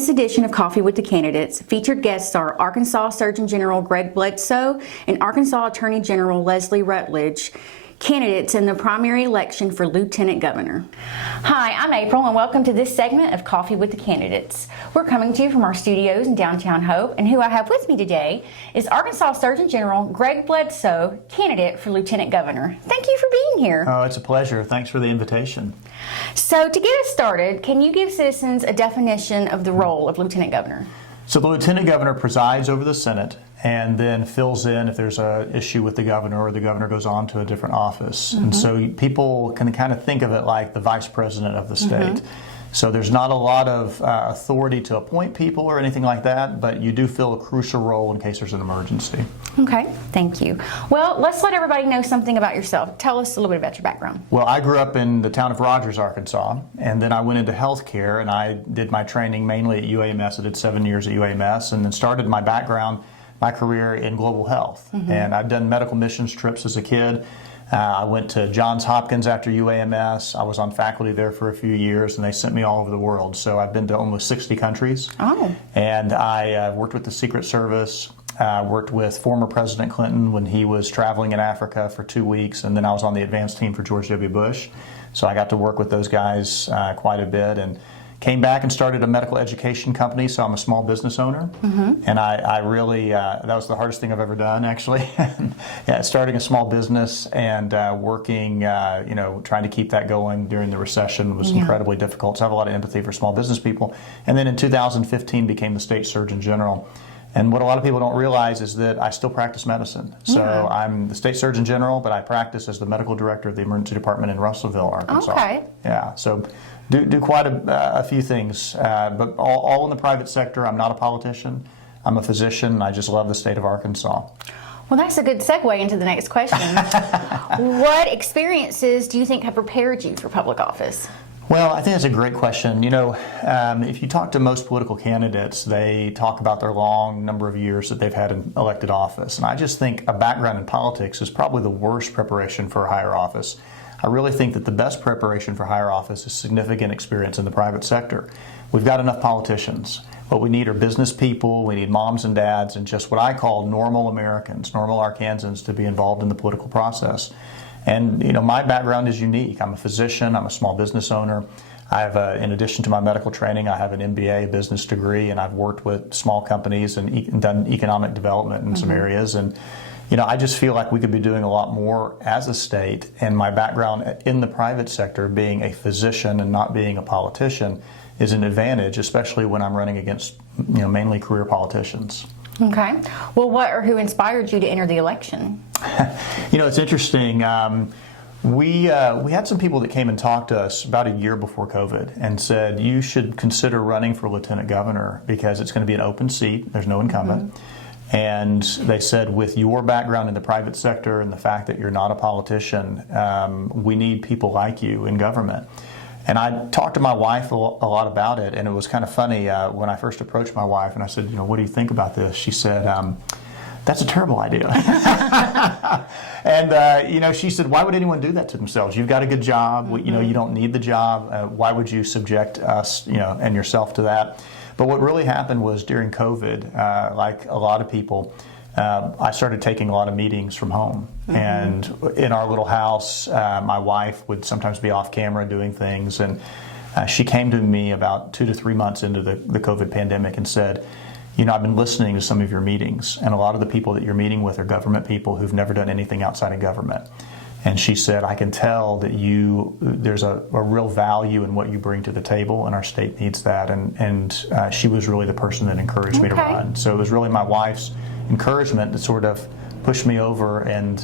this edition of Coffee with the Candidates, featured guests are Arkansas Surgeon General Greg Bledsoe and Arkansas Attorney General Leslie Rutledge, candidates in the primary election for Lieutenant Governor. Hi, I'm April, and welcome to this segment of Coffee with the Candidates. We're coming to you from our studios in downtown Hope, and who I have with me today is Arkansas Surgeon General Greg Bledsoe, candidate for Lieutenant Governor. Thank you for being here. Oh, it's a pleasure. Thanks for the invitation. So, to get us started, can you give citizens a definition of the role of Lieutenant Governor? So the Lieutenant Governor presides over the Senate and then fills in if there's an issue with the governor or the governor goes on to a different office. And so people can kind of think of it like the vice president of the state. So there's not a lot of authority to appoint people or anything like that, but you do fill a crucial role in case there's an emergency. Okay, thank you. Well, let's let everybody know something about yourself. Tell us a little bit about your background. Well, I grew up in the town of Rogers, Arkansas, and then I went into healthcare, and I did my training mainly at UAMS. I did 7 years at UAMS, and then started my career in global health. And I've done medical missions trips as a kid. I went to Johns Hopkins after UAMS. I was on faculty there for a few years, and they sent me all over the world. So I've been to almost 60 countries. Oh. And I worked with the Secret Service, worked with former President Clinton when he was traveling in Africa for 2 weeks, and then I was on the advance team for George W. Bush. So I got to work with those guys quite a bit, and came back and started a medical education company, so I'm a small business owner. And I really, that was the hardest thing I've ever done, actually. Yeah, starting a small business and working, trying to keep that going during the recession was incredibly difficult. So I have a lot of empathy for small business people. And then in 2015 became the state surgeon general. And what a lot of people don't realize is that I still practice medicine. So I'm the state surgeon general, but I practice as the medical director of the emergency department in Russellville, Arkansas. Okay. Yeah, so do quite a few things, but all in the private sector. I'm not a politician. I'm a physician, and I just love the state of Arkansas. Well, that's a good segue into the next question. What experiences do you think have prepared you for public office? Well, I think that's a great question. If you talk to most political candidates, they talk about their long number of years that they've had in elected office. And I just think a background in politics is probably the worst preparation for a higher office. I really think that the best preparation for higher office is significant experience in the private sector. We've got enough politicians. What we need are business people, we need moms and dads, and just what I call normal Americans, normal Arkansans, to be involved in the political process. And my background is unique. I'm a physician, I'm a small business owner. I have, in addition to my medical training, I have an MBA, a business degree, and I've worked with small companies and done economic development in some areas. And I just feel like we could be doing a lot more as a state, and my background in the private sector, being a physician and not being a politician, is an advantage, especially when I'm running against mainly career politicians. Okay. Well, what or who inspired you to enter the election? It's interesting. We had some people that came and talked to us about a year before COVID and said, you should consider running for lieutenant governor because it's going to be an open seat. There's no incumbent. And they said, with your background in the private sector and the fact that you're not a politician, we need people like you in government. And I talked to my wife a lot about it, and it was kind of funny when I first approached my wife and I said, what do you think about this? She said, that's a terrible idea. And, she said, why would anyone do that to themselves? You've got a good job. You don't need the job. Why would you subject us, and yourself to that? But what really happened was during COVID, like a lot of people, I started taking a lot of meetings from home. And in our little house, my wife would sometimes be off camera doing things. And she came to me about 2 to 3 months into the COVID pandemic and said, I've been listening to some of your meetings, and a lot of the people that you're meeting with are government people who've never done anything outside of government. And she said, I can tell that there's a real value in what you bring to the table, and our state needs that. And she was really the person that encouraged me to run. So it was really my wife's encouragement that sort of pushed me over and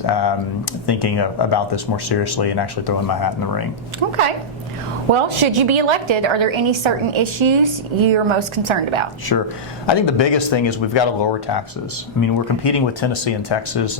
thinking about this more seriously and actually throwing my hat in the ring. Okay. Well, should you be elected, are there any certain issues you're most concerned about? Sure. I think the biggest thing is we've got to lower taxes. I mean, we're competing with Tennessee and Texas,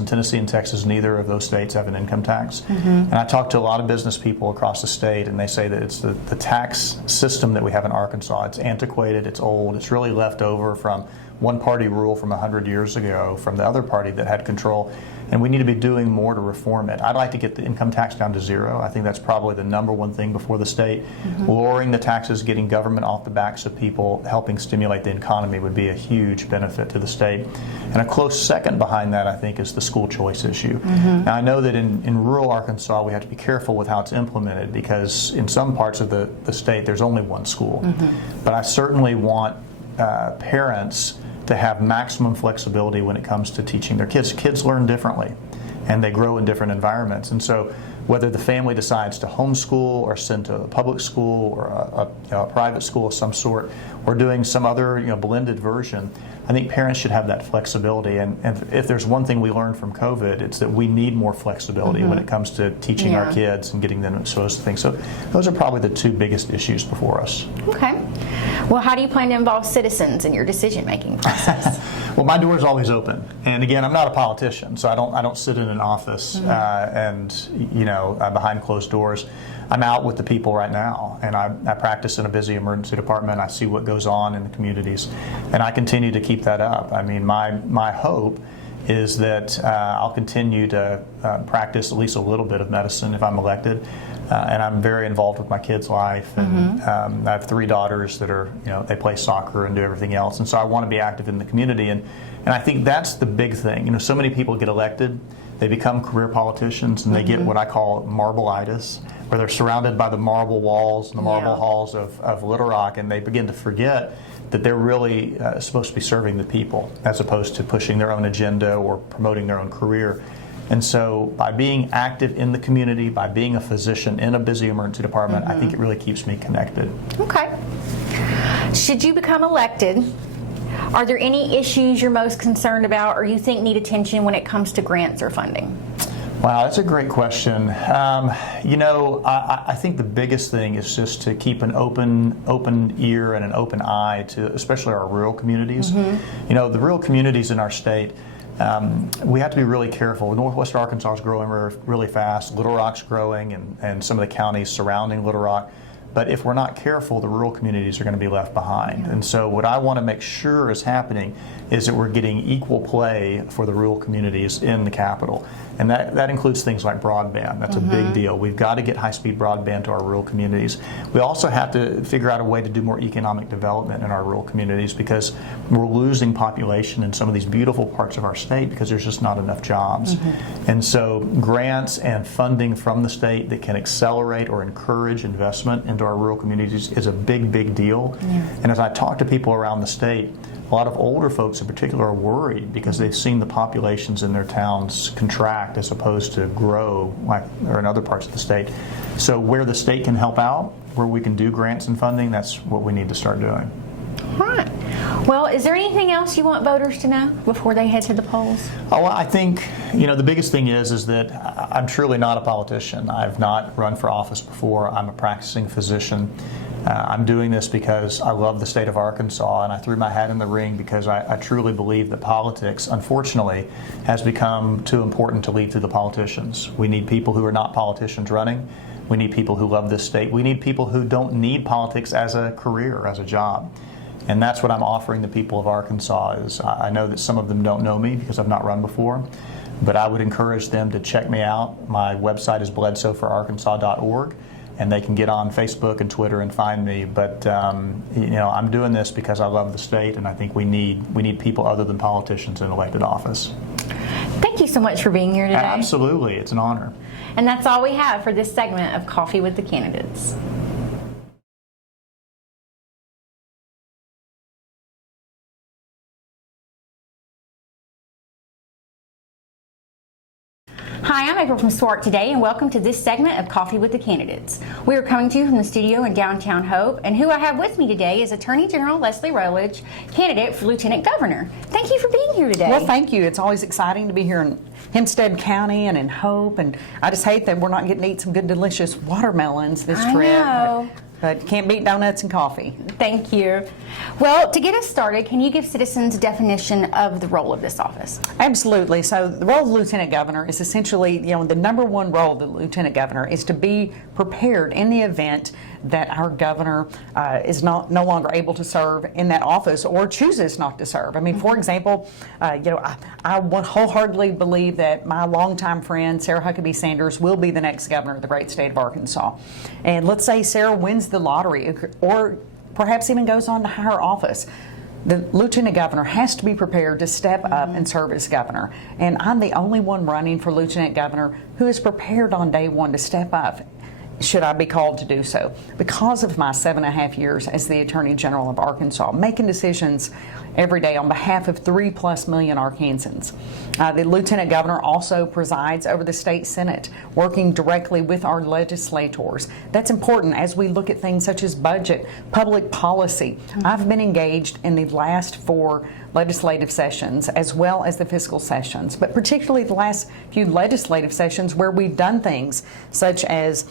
neither of those states have an income tax. And I talked to a lot of business people across the state, and they say that it's the tax system that we have in Arkansas. It's antiquated, it's old, it's really left over from one-party rule from 100 years ago from the other party that had control, and we need to be doing more to reform it. I'd like to get the income tax down to zero. I think that's probably the number one thing before the state. state. Lowering the taxes, getting government off the backs of people, helping stimulate the economy would be a huge benefit to the state. And a close second behind that, I think, is the school choice issue. Now, I know that in rural Arkansas, we have to be careful with how it's implemented because in some parts of the state, there's only one school. But I certainly want parents to have maximum flexibility when it comes to teaching their kids. Kids learn differently, and they grow in different environments. And so whether the family decides to homeschool or send to a public school or a private school of some sort, or doing some other blended version, I think parents should have that flexibility. And if there's one thing we learned from COVID, it's that we need more flexibility when it comes to teaching our kids and getting them exposed to things. So those are probably the two biggest issues before us. Okay. Well, how do you plan to involve citizens in your decision-making process? Well, my door is always open. And again, I'm not a politician, so I don't sit in an office and behind closed doors. I'm out with the people right now, and I practice in a busy emergency department. I see what goes on in the communities, and I continue to keep that up. I mean, my hope is that I'll continue to practice at least a little bit of medicine if I'm elected. And I'm very involved with my kids' life, and I have 3 daughters that are, they play soccer and do everything else, and so I want to be active in the community, and I think that's the big thing. So many people get elected, they become career politicians, and they get what I call marble-itis, where they're surrounded by the marble walls and the marble halls of Little Rock, and they begin to forget that they're really supposed to be serving the people as opposed to pushing their own agenda or promoting their own career. And so by being active in the community, by being a physician in a busy emergency department, I think it really keeps me connected. Okay. Should you become elected, are there any issues you're most concerned about or you think need attention when it comes to grants or funding? Wow, that's a great question. I think the biggest thing is just to keep an open ear and an open eye to especially our rural communities. The rural communities in our state, we have to be really careful. Northwest Arkansas is growing really fast. Little Rock's growing, and some of the counties surrounding Little Rock. But if we're not careful, the rural communities are going to be left behind. And so what I want to make sure is happening is that we're getting equal play for the rural communities in the capital. And that includes things like broadband. That's a big deal. We've got to get high-speed broadband to our rural communities. We also have to figure out a way to do more economic development in our rural communities because we're losing population in some of these beautiful parts of our state because there's just not enough jobs. And so grants and funding from the state that can accelerate or encourage investment into our rural communities is a big, big deal. And as I talk to people around the state, a lot of older folks in particular are worried because they've seen the populations in their towns contract as opposed to grow like or in other parts of the state. So where the state can help out, where we can do grants and funding, that's what we need to start doing. All right. Well, is there anything else you want voters to know before they head to the polls? Oh, well, I think, the biggest thing is that I'm truly not a politician. I've not run for office before. I'm a practicing physician. I'm doing this because I love the state of Arkansas, and I threw my hat in the ring because I truly believe that politics, unfortunately, has become too important to lead through the politicians. We need people who are not politicians running. We need people who love this state. We need people who don't need politics as a career, as a job. And that's what I'm offering the people of Arkansas. Is I know that some of them don't know me because I've not run before, but I would encourage them to check me out. My website is bledsoeforarkansas.org, and they can get on Facebook and Twitter and find me. But I'm doing this because I love the state, and I think we need people other than politicians in elected office. Thank you so much for being here today. Absolutely, it's an honor. And that's all we have for this segment of Coffee with the Candidates. Hi, I'm April from SWART Today, and welcome to this segment of Coffee with the Candidates. We are coming to you from the studio in downtown Hope, and who I have with me today is Attorney General Leslie Rutledge, candidate for Lieutenant Governor. Thank you for being here today. Well, thank you. It's always exciting to be here in Hempstead County and in Hope, and I just hate that we're not getting to eat some good, delicious watermelons this trip. Know. But can't beat donuts and coffee. Thank you. Well, to get us started, can you give citizens a definition of the role of this office? Absolutely. So the role of Lieutenant Governor is essentially, the number one role of the Lieutenant Governor is to be prepared in the event that our governor is no longer able to serve in that office or chooses not to serve. I mean, for example, I wholeheartely believe that my longtime friend Sarah Huckabee Sanders will be the next governor of the great state of Arkansas. And let's say Sarah wins the lottery or perhaps even goes on to higher office. The lieutenant governor has to be prepared to step up and serve as governor. And I'm the only one running for lieutenant governor who is prepared on day one to step up, should I be called to do so, because of my 7.5 years as the Attorney General of Arkansas, making decisions every day on behalf of 3+ million Arkansans. The Lieutenant Governor also presides over the State Senate, working directly with our legislators. That's important as we look at things such as budget, public policy. I've been engaged in the last 4 legislative sessions as well as the fiscal sessions, but particularly the last few legislative sessions where we've done things such as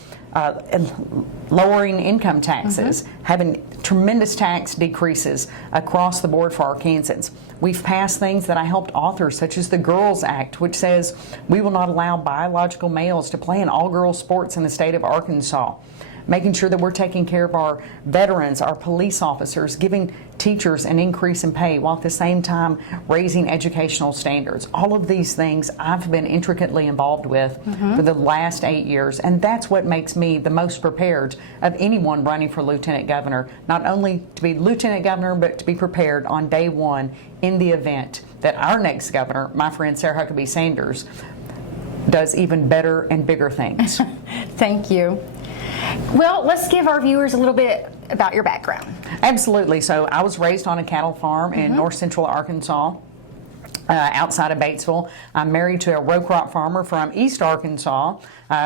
lowering income taxes, having tremendous tax decreases across the board for Arkansans. We've passed things that I helped author, such as the Girls Act, which says we will not allow biological males to play in all-girls sports in the state of Arkansas. Making sure that we're taking care of our veterans, our police officers, giving teachers an increase in pay while at the same time raising educational standards. All of these things I've been intricately involved with for the last 8 years, and that's what makes me the most prepared of anyone running for lieutenant governor, not only to be lieutenant governor, but to be prepared on day one in the event that our next governor, my friend Sarah Huckabee Sanders, does even better and bigger things. Thank you. Well, let's give our viewers a little bit about your background. Absolutely. So I was raised on a cattle farm in north central Arkansas, outside of Batesville. I'm married to a row crop farmer from East Arkansas.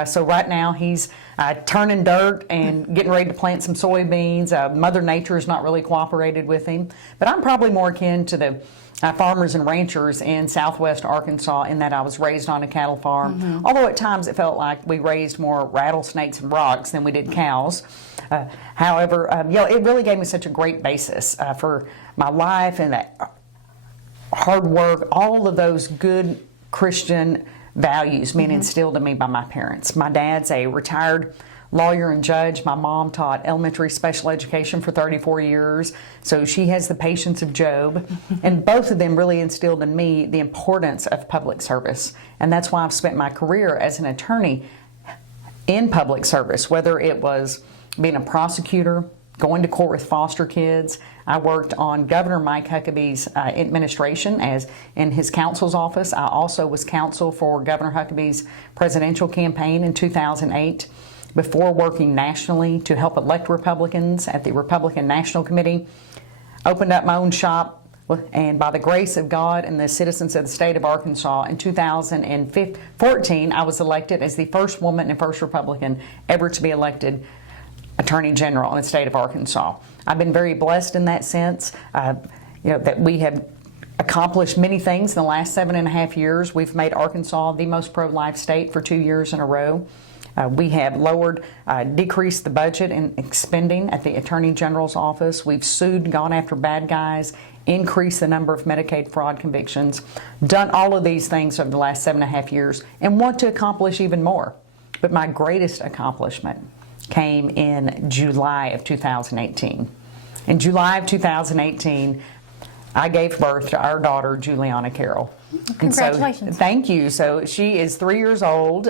So right now he's turning dirt and getting ready to plant some soybeans. Mother Nature has not really cooperated with him. But I'm probably more akin to the farmers and ranchers in southwest Arkansas in that I was raised on a cattle farm. Although at times it felt like we raised more rattlesnakes and rocks than we did cows. However, it really gave me such a great basis for my life, and that hard work, all of those good Christian values being instilled in me by my parents. My dad's a retired lawyer and judge. My mom taught elementary special education for 34 years, so she has the patience of Job. And both of them really instilled in me the importance of public service. And that's why I've spent my career as an attorney in public service, whether it was being a prosecutor, going to court with foster kids. I worked on Governor Mike Huckabee's administration as in his counsel's office. I also was counsel for Governor Huckabee's presidential campaign in 2008. Before working nationally to help elect Republicans at the Republican National Committee, opened up my own shop, and by the grace of God and the citizens of the state of Arkansas, in 2014, I was elected as the first woman and first Republican ever to be elected Attorney General in the state of Arkansas. I've been very blessed in that sense, that we have accomplished many things in the last 7.5 years. We've made Arkansas the most pro-life state for 2 years in a row. We have decreased the budget and spending at the Attorney General's office. We've sued, gone after bad guys, increased the number of Medicaid fraud convictions, done all of these things over the last 7.5 years, and want to accomplish even more. But my greatest accomplishment came in July of 2018. In July of 2018, I gave birth to our daughter, Juliana Carroll. Congratulations. Thank you. So she is 3 years old,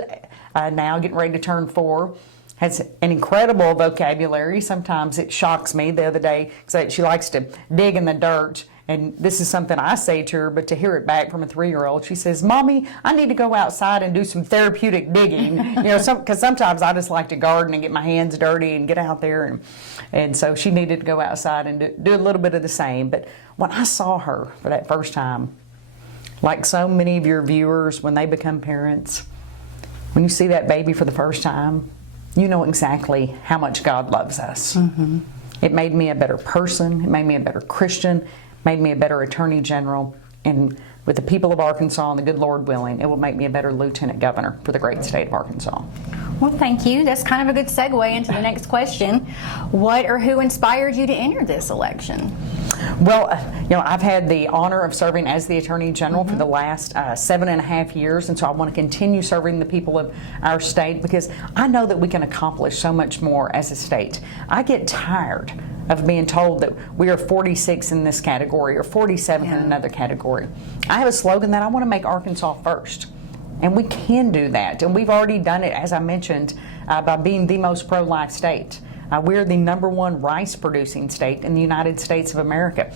now getting ready to turn 4. Has an incredible vocabulary. Sometimes it shocks me. The other day, she likes to dig in the dirt, and this is something I say to her, but to hear it back from a 3-year-old, she says, "Mommy, I need to go outside and do some therapeutic digging." Because sometimes I just like to garden and get my hands dirty and get out there, and so she needed to go outside and do a little bit of the same. But when I saw her for that first time, like so many of your viewers, when they become parents, when you see that baby for the first time, you know exactly how much God loves us. It made me a better person. It made me a better Christian. Made me a better Attorney General. And with the people of Arkansas and the good Lord willing, it will make me a better Lieutenant Governor for the great state of Arkansas. Well, thank you. That's kind of a good segue into the next question. What or who inspired you to enter this election? Well, I've had the honor of serving as the Attorney General for the last 7.5 years, and so I want to continue serving the people of our state because I know that we can accomplish so much more as a state. I get tired of being told that we are 46 in this category or 47th in another category. I have a slogan that I want to make Arkansas first. And we can do that. And we've already done it, as I mentioned, by being the most pro-life state. We're the #1 rice producing state in the United States of America.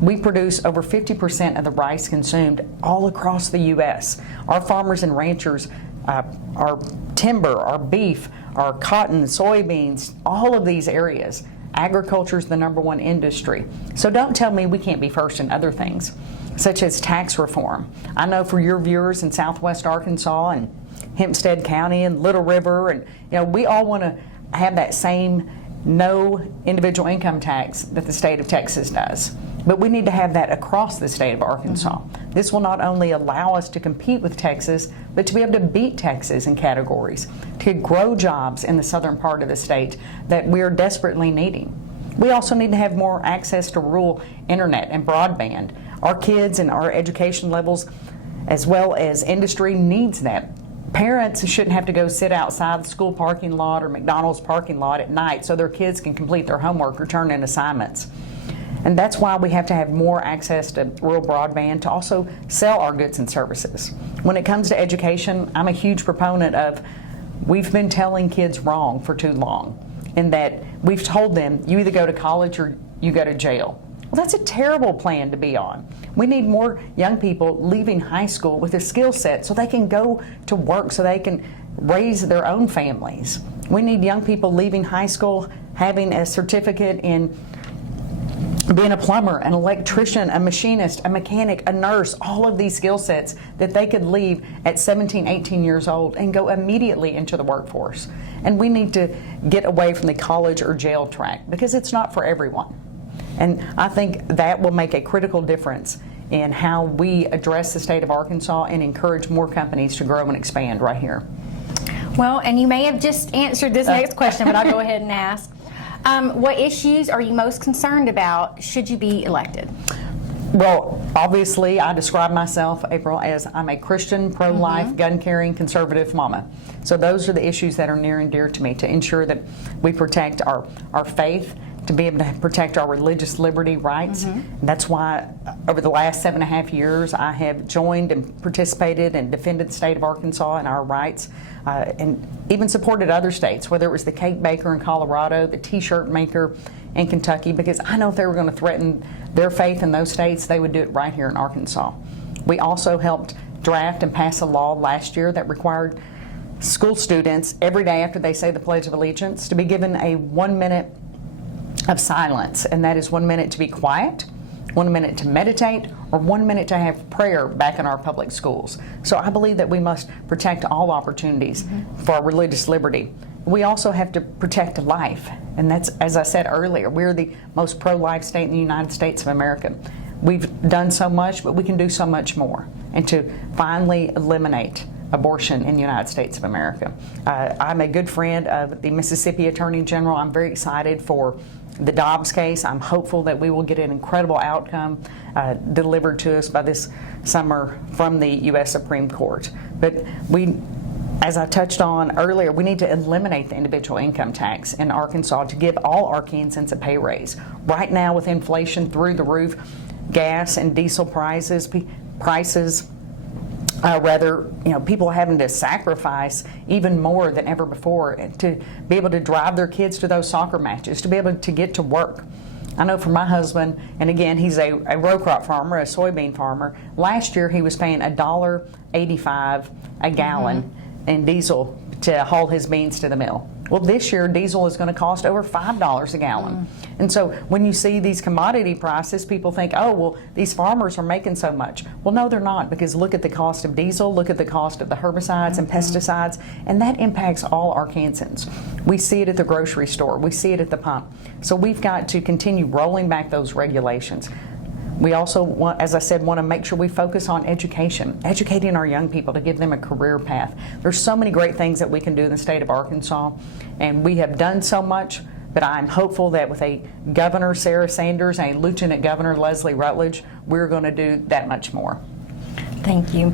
We produce over 50% of the rice consumed all across the U.S. Our farmers and ranchers, our timber, our beef, our cotton, soybeans, all of these areas. Agriculture is the #1 industry. So don't tell me we can't be first in other things, such as tax reform. I know for your viewers in Southwest Arkansas and Hempstead County and Little River, and we all want to have that same no individual income tax that the state of Texas does. But we need to have that across the state of Arkansas. This will not only allow us to compete with Texas, but to be able to beat Texas in categories, to grow jobs in the southern part of the state that we are desperately needing. We also need to have more access to rural internet and broadband. Our kids and our education levels, as well as industry, needs that. Parents shouldn't have to go sit outside the school parking lot or McDonald's parking lot at night so their kids can complete their homework or turn in assignments. And that's why we have to have more access to rural broadband to also sell our goods and services. When it comes to education, I'm a huge proponent of we've been telling kids wrong for too long, in that we've told them you either go to college or you go to jail. Well, that's a terrible plan to be on. We need more young people leaving high school with a skill set so they can go to work, so they can raise their own families. We need young people leaving high school having a certificate in being a plumber, an electrician, a machinist, a mechanic, a nurse, all of these skill sets that they could leave at 17, 18 years old and go immediately into the workforce. And we need to get away from the college or jail track because it's not for everyone. And I think that will make a critical difference in how we address the state of Arkansas and encourage more companies to grow and expand right here. Well, and you may have just answered this next question, but I'll go ahead and ask. What issues are you most concerned about should you be elected? Well, obviously, I describe myself, April, as I'm a Christian, pro-life, gun-carrying, conservative mama. So those are the issues that are near and dear to me, to ensure that we protect our faith, to be able to protect our religious liberty rights. And that's why over the last 7.5 years I have joined and participated and defended the state of Arkansas and our rights, and even supported other states, whether it was the cake baker in Colorado, the t-shirt maker in Kentucky, because I know if they were going to threaten their faith in those states, they would do it right here in Arkansas. We also helped draft and pass a law last year that required school students every day after they say the Pledge of Allegiance to be given a 1 minute of silence, and that is 1 minute to be quiet, 1 minute to meditate, or 1 minute to have prayer back in our public schools. So I believe that we must protect all opportunities for our religious liberty. We also have to protect life, and that's, as I said earlier, we're the most pro-life state in the United States of America. We've done so much, but we can do so much more, and to finally eliminate abortion in the United States of America. I'm a good friend of the Mississippi Attorney General. I'm very excited for the Dobbs case. I'm hopeful that we will get an incredible outcome delivered to us by this summer from the U.S. Supreme Court. But we, as I touched on earlier, we need to eliminate the individual income tax in Arkansas to give all Arkansans a pay raise. Right now, with inflation through the roof, gas and diesel prices, people are having to sacrifice even more than ever before to be able to drive their kids to those soccer matches, to be able to get to work. I know for my husband, and again, he's a row crop farmer, a soybean farmer. Last year, he was paying $1.85 a gallon in diesel to haul his beans to the mill. Well, this year, diesel is going to cost over $5 a gallon. And so when you see these commodity prices, people think, oh, well, these farmers are making so much. Well, no, they're not, because look at the cost of diesel, look at the cost of the herbicides and pesticides, and that impacts all Arkansans. We see it at the grocery store. We see it at the pump. So we've got to continue rolling back those regulations. We also want, as I said, want to make sure we focus on education, educating our young people to give them a career path. There's so many great things that we can do in the state of Arkansas, and we have done so much, but I'm hopeful that with a Governor Sarah Sanders and a Lieutenant Governor Leslie Rutledge, we're going to do that much more. Thank you.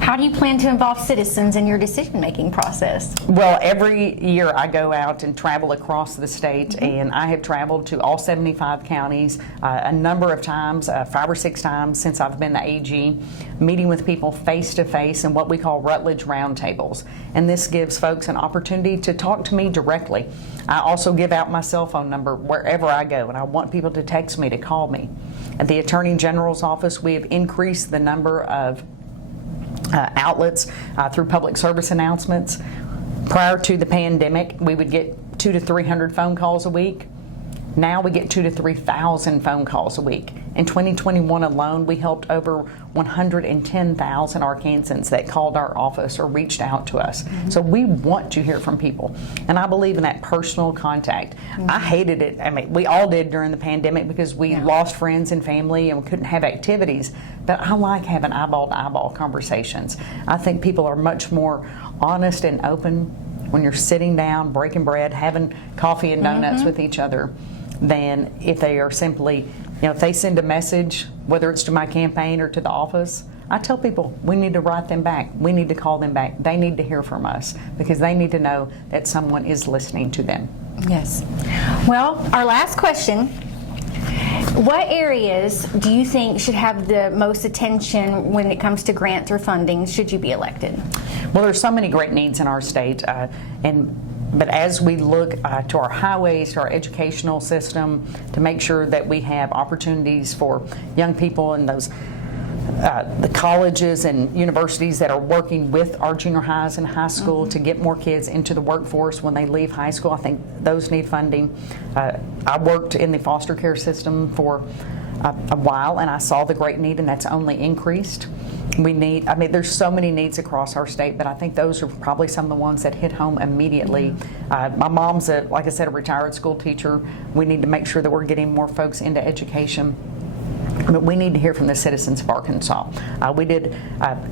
How do you plan to involve citizens in your decision-making process? Well, every year I go out and travel across the state, and I have traveled to all 75 counties a number of times, 5 or 6 times since I've been the AG, meeting with people face-to-face in what we call Rutledge roundtables. And this gives folks an opportunity to talk to me directly. I also give out my cell phone number wherever I go, and I want people to text me, to call me. At the Attorney General's office, we have increased the number of outlets through public service announcements. Prior to the pandemic, we would get 200 to 300 phone calls a week. Now we get 2,000 to 3,000 phone calls a week. In 2021 alone, we helped over 110,000 Arkansans that called our office or reached out to us. So we want to hear from people, and I believe in that personal contact. I hated it. I mean, we all did during the pandemic because we lost friends and family and we couldn't have activities, but I like having eyeball-to-eyeball conversations. I think people are much more honest and open when you're sitting down, breaking bread, having coffee and donuts with each other, than if they are simply, if they send a message, whether it's to my campaign or to the office, I tell people we need to write them back. We need to call them back. They need to hear from us because they need to know that someone is listening to them. Yes. Well, our last question. What areas do you think should have the most attention when it comes to grants or funding should you be elected? Well, there's so many great needs in our state, but as we look to our highways, to our educational system, to make sure that we have opportunities for young people in those the colleges and universities that are working with our junior highs and high school to get more kids into the workforce when they leave high school, I think those need funding. I worked in the foster care system for a while, and I saw the great need, and that's only increased. There's so many needs across our state, but I think those are probably some of the ones that hit home immediately. My mom's, like I said, a retired school teacher. We need to make sure that we're getting more folks into education. But we need to hear from the citizens of Arkansas. We did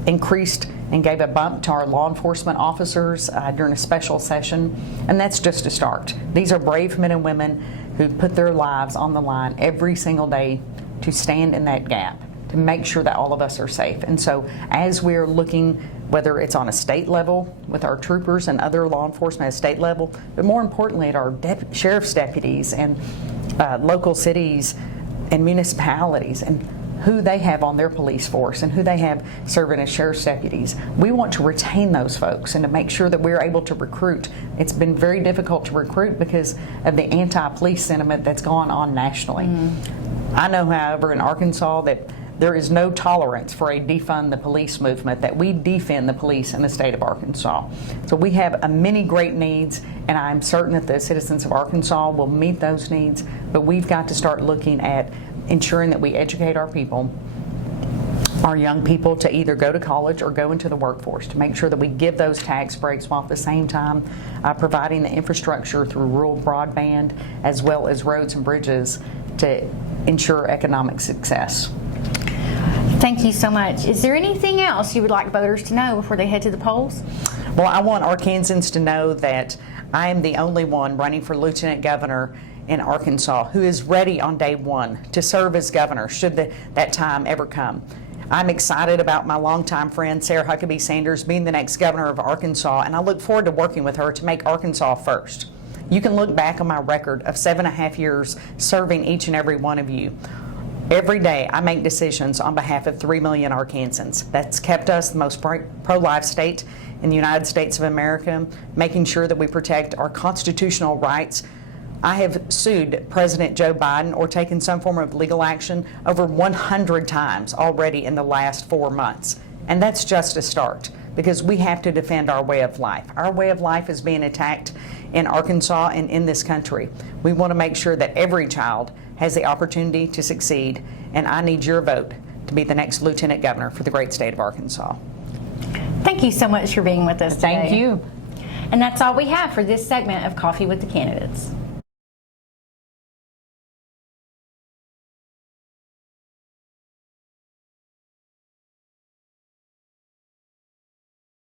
increased and gave a bump to our law enforcement officers during a special session, and that's just a start. These are brave men and women who put their lives on the line every single day to stand in that gap, to make sure that all of us are safe. And so as we're looking, whether it's on a state level with our troopers and other law enforcement at a state level, but more importantly at our sheriff's deputies and local cities and municipalities and who they have on their police force and who they have serving as sheriff's deputies. We want to retain those folks and to make sure that we're able to recruit. It's been very difficult to recruit because of the anti-police sentiment that's gone on nationally. I know, however, in Arkansas that there is no tolerance for a defund the police movement, that we defend the police in the state of Arkansas. So we have many great needs, and I'm certain that the citizens of Arkansas will meet those needs, but we've got to start looking at ensuring that we educate our people, our young people, to either go to college or go into the workforce, to make sure that we give those tax breaks while at the same time providing the infrastructure through rural broadband as well as roads and bridges to ensure economic success. Thank you so much. Is there anything else you would like voters to know before they head to the polls? Well, I want Arkansans to know that I am the only one running for Lieutenant Governor in Arkansas who is ready on day one to serve as governor should that time ever come. I'm excited about my longtime friend Sarah Huckabee Sanders being the next governor of Arkansas, and I look forward to working with her to make Arkansas first. You can look back on my record of 7.5 years serving each and every one of you. Every day I make decisions on behalf of 3 million Arkansans. That's kept us the most pro-life state in the United States of America, making sure that we protect our constitutional rights. I have sued President Joe Biden or taken some form of legal action over 100 times already in the last 4 months. And that's just a start, because we have to defend our way of life. Our way of life is being attacked in Arkansas and in this country. We want to make sure that every child has the opportunity to succeed, and I need your vote to be the next Lieutenant Governor for the great state of Arkansas. Thank you so much for being with us today. Thank you. And that's all we have for this segment of Coffee with the Candidates.